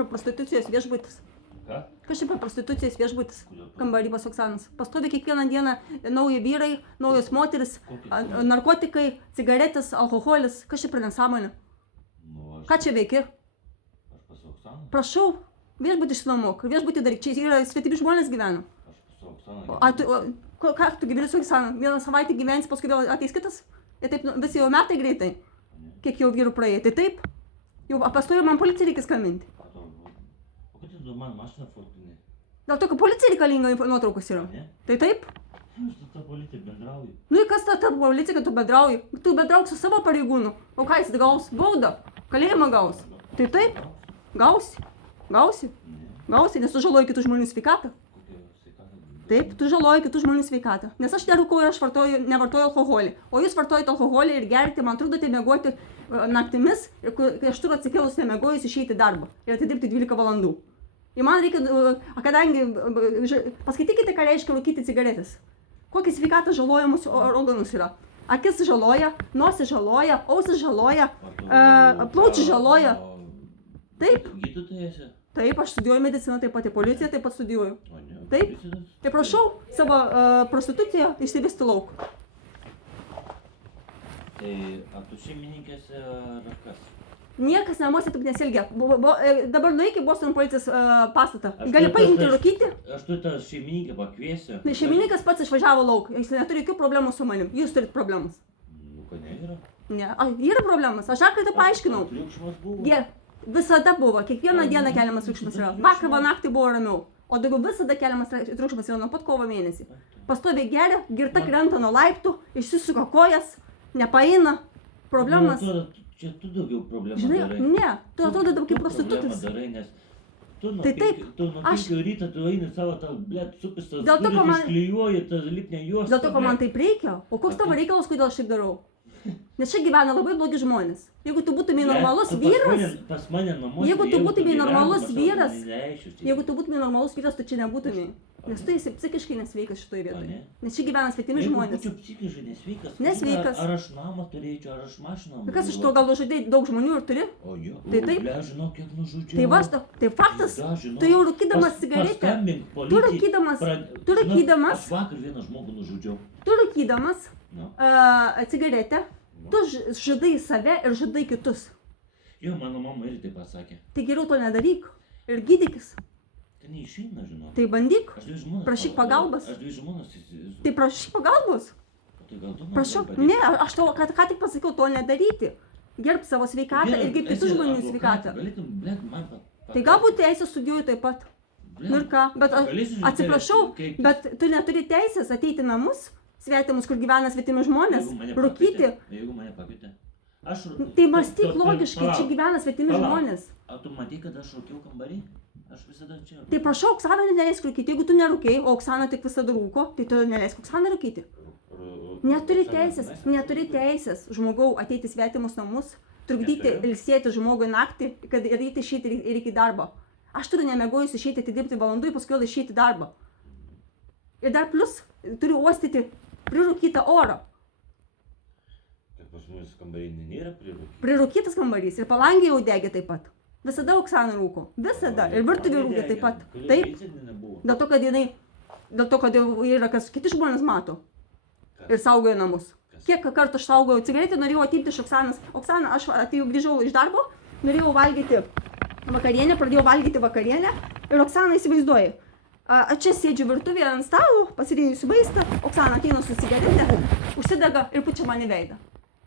per prostitucijos viešbutis? Ką? Kas čia per prostitucijos viešbutis? Kambarį pas Oksanos. Pastovi kiekvieną dieną nauji vyrai, naujos moteris, narkotikai, cigaretės, alkoholis. Kas čia per nesąmonė? Nu, Ką čia veiki? Aš pas Oksaną. Prašau, viešbutį išsinuomok. Viešbutį daryk. Čia yra svetimi žmonės gyvena. Aš pas Oksaną. Ką tu gyveni su Oksana? Vieną savaitę gyvensi, paskui vėl ateis kitas? Ir taip visi jau metai greitai. Kiek jau vyrų praėjo. Tai taip? Jau pastoju man policijai reikia skambinti. O kad tu man mašiną fotkini? Dėl to, kad policija reikalinga nuotraukos yra. Ne? Tai taip? Aš su ta policija bendrauju. Nu ir kas ta policija, kad tu bendrauji? Tu bendrauk su savo pareigūnu. O ką jis gaus? Baudą. Kalėjimą gaus. Tai taip? Gausi. Gausi. Gausi, nes tu žaloji kitų žmonių sveikatą. Taip, tu žaloji kitų žmonių sveikatą. Nes aš nerūkauju, aš nevartoju alkoholį. O jūs vartojate alkoholį ir gerti, man trukdote miegoti naktimis, ir kai aš turiu atsikėlus nemiegojus išeiti darbą ir atidirbti 12 valandų. Ir man reikia, kadangi, paskaitykite, ką reiškia rūkyti cigaretės. Kokie sveikatą žalojamus organus yra. Akis žaloja, nosis žaloja, ausis žaloja, plaučiai žaloja. Taip. Gydytojas? Taip, aš studijuoju mediciną, taip pat į policiją, taip pat studijuoju. Taip. Tai prašau savo prostituciją išsivesti lauk. Tai ar tu šeimininkės ar kas? Niekas namuose taip nesielgia. Dabar nueik į Bostono policijos pastatą. Gali paimti ir rūkyti. Aš tu tą šeimininkę pakviesiu. Šeimininkas pats išvažiavo lauk. Jis neturi jokių problemų su manim. Jūs turit problemas. Nu, kad ne yra. Ne, yra problemas. Aš dar kartą paaiškinau. Triukšmas buvo. Visada buvo. Kiekvieną dieną keliamas triukšmas yra. Vakar naktį buvo ramiau. O daugiau visada keliamas triukšmas yra nuo pat kovo mėnesį. Pastoviai geria, girta krenta nuo laiptų, išsisuka kojas, nepaeina. Problemas. Čia tu daugiau problemų Žinai, darai. Ne, tu atrodo daug kaip prostitutas. Tu nuo Tai taip, 5 ryto tu eini savo tą, blėt, supistas, Dėl to, ko man- išklijuoji tą lipnę juostą. Dėl to, ko man taip reikia. O koks tavo reikalas, kodėl aš taip darau? Nes čia gyvena labai blogi žmonės. Jeigu tu būtumai normalus vyras, Pas mane namuose. Jeigu tu būtumei normalus vyras, Jeigu jeigu tu būtumai normalus vyras, tu čia nebūtumai. Nes tu esi psichiškai nesveikas šitoje vietoje. ne? Nes čia gyvena svetimi žmonės. būčiau psichiškai nesveikas. Nesveikas. Ar aš namą turėčiau, ar aš mašiną. Tai kas iš to, gal nužudai daug žmonių ir turi? O jo. Tai taip. Ble, žinau, kiek nužudžiau. Tai va, tai faktas, Da, žinau. tu jau rūkydamas cigaretę, Paskambink tu policijai. rūkydamas, tu Žinok, rūkydamas, Aš vakar vieną žmogų nužudžiau. tu rūkydamas Nu. cigaretę, tu žudai save ir žudai kitus. Jo, mano mama irgi taip pasakė. Tai geriau to nedaryk ir gydykis. Tai neišeina, žinau. Tai bandyk, Aš dvi žmonas. prašyk pagalbos. Aš dvi žmonas. tai prašyk pagalbos. Tai gal tu man Prašau, gali padėti? ne, aš tau ką tik pasakiau, to nedaryti. Gerb savo sveikatą ir gerb kitų žmonių sveikatą. Galėtum, blėt, man Tai galbūt teisę studijuoju taip pat. Nu ir ką, bet atsiprašau, bet tu neturi teisės ateiti į namus, svetimus, kur gyvena svetimi žmonės, rūkyti. Jeigu mane pakvietė. Aš rūkiau. Tai mąstyk logiškai, čia gyvena svetimi žmonės. Ar tu matai, kad aš rūkiau kambarį? Aš visada čia. Tai prašau, Oksana neleisk rūkyti. Jeigu tu nerūkiai, o Oksana tik visada rūko, tai tu neleisk Oksaną rūkyti. Neturi teisės žmogau ateiti į svetimus namus, trukdyti ilsėti žmogui naktį, kad ryte išeiti ir iki darbo. Aš turiu nemiegojus išeiti atidirbti valandų ir paskui vėl išeiti darbą. Ir dar plus turiu uostyti prirūkytą orą. Kad pas mus kambarį nėra prirūkyti. Prirūkytas kambarys ir palangė jau degė taip pat. Visada Oksana rūko. Visada. Ir virtuvė rūkė taip pat. Taip. Dėl to, kad jau yra kas kiti žmonės mato. Ir saugoja namus. Kiek kartų aš saugojau cigaretę, norėjau atimti iš Oksanos. Oksana, aš atėjau, grįžau iš darbo, norėjau valgyti vakarienę, pradėjau valgyti vakarienę ir Oksana įsivaizduoja. Čia sėdžiu virtuvėje ant stalo, pasidėjusiu maistą, Oksana ateina su cigaretė, užsidega ir pučia man į veidą.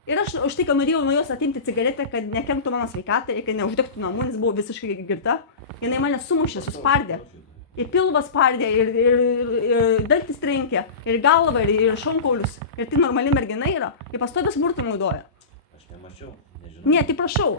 Ir aš už tai, kad norėjau nuo jos atimti cigaretę, kad nekenktų mano sveikatą ir kad neuždegtų namų, nes buvau visiškai girta, jinai mane sumušė, suspardė. Ir pilvas spardė, ir dantis trenkė, ir galvą, ir šonkaulius. Ir tai normali mergina yra. Ir pastovi smurtą naudoja. Aš nemačiau, nežinau. Ne, tai prašau.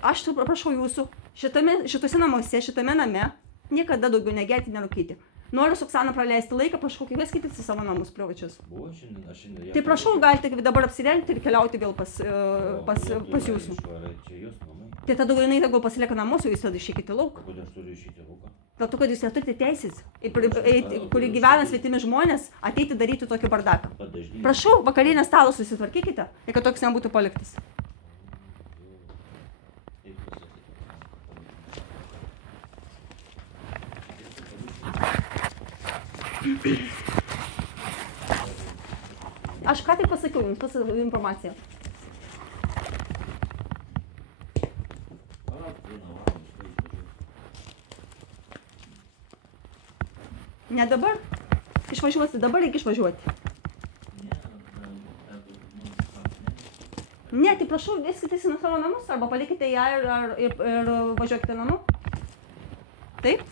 Aš prašau jūsų, šitose namuose, šitame name, niekada daugiau negerti, nerūkyti. Noriu su Oksana praleisti laiką, prašau, kvieskitės į savo namus privačius. Buvo šiandien. Tai prašau, galite dabar apsirengti ir keliauti vėl pas jūsų. Čia jos namai. Tai tada jinai tegul pasilieka namuose, jūs tada išeikite lauk. Kodėl aš turiu išeiti lauką? Dėl to, kad jūs neturite teisės, kuri gyvena svetimi žmonės, ateiti daryti tokį bardaką. Prašau, vakarienės stalo susitvarkykite ir kad toks nebūtų paliktas. Aš ką tik pasakiau jums informaciją. Ne dabar? Išvažiuosi, dabar reikia išvažiuoti. Ne, tai prašau, veskitės į savo namus arba palikite ją ir važiuokite namo. Taip?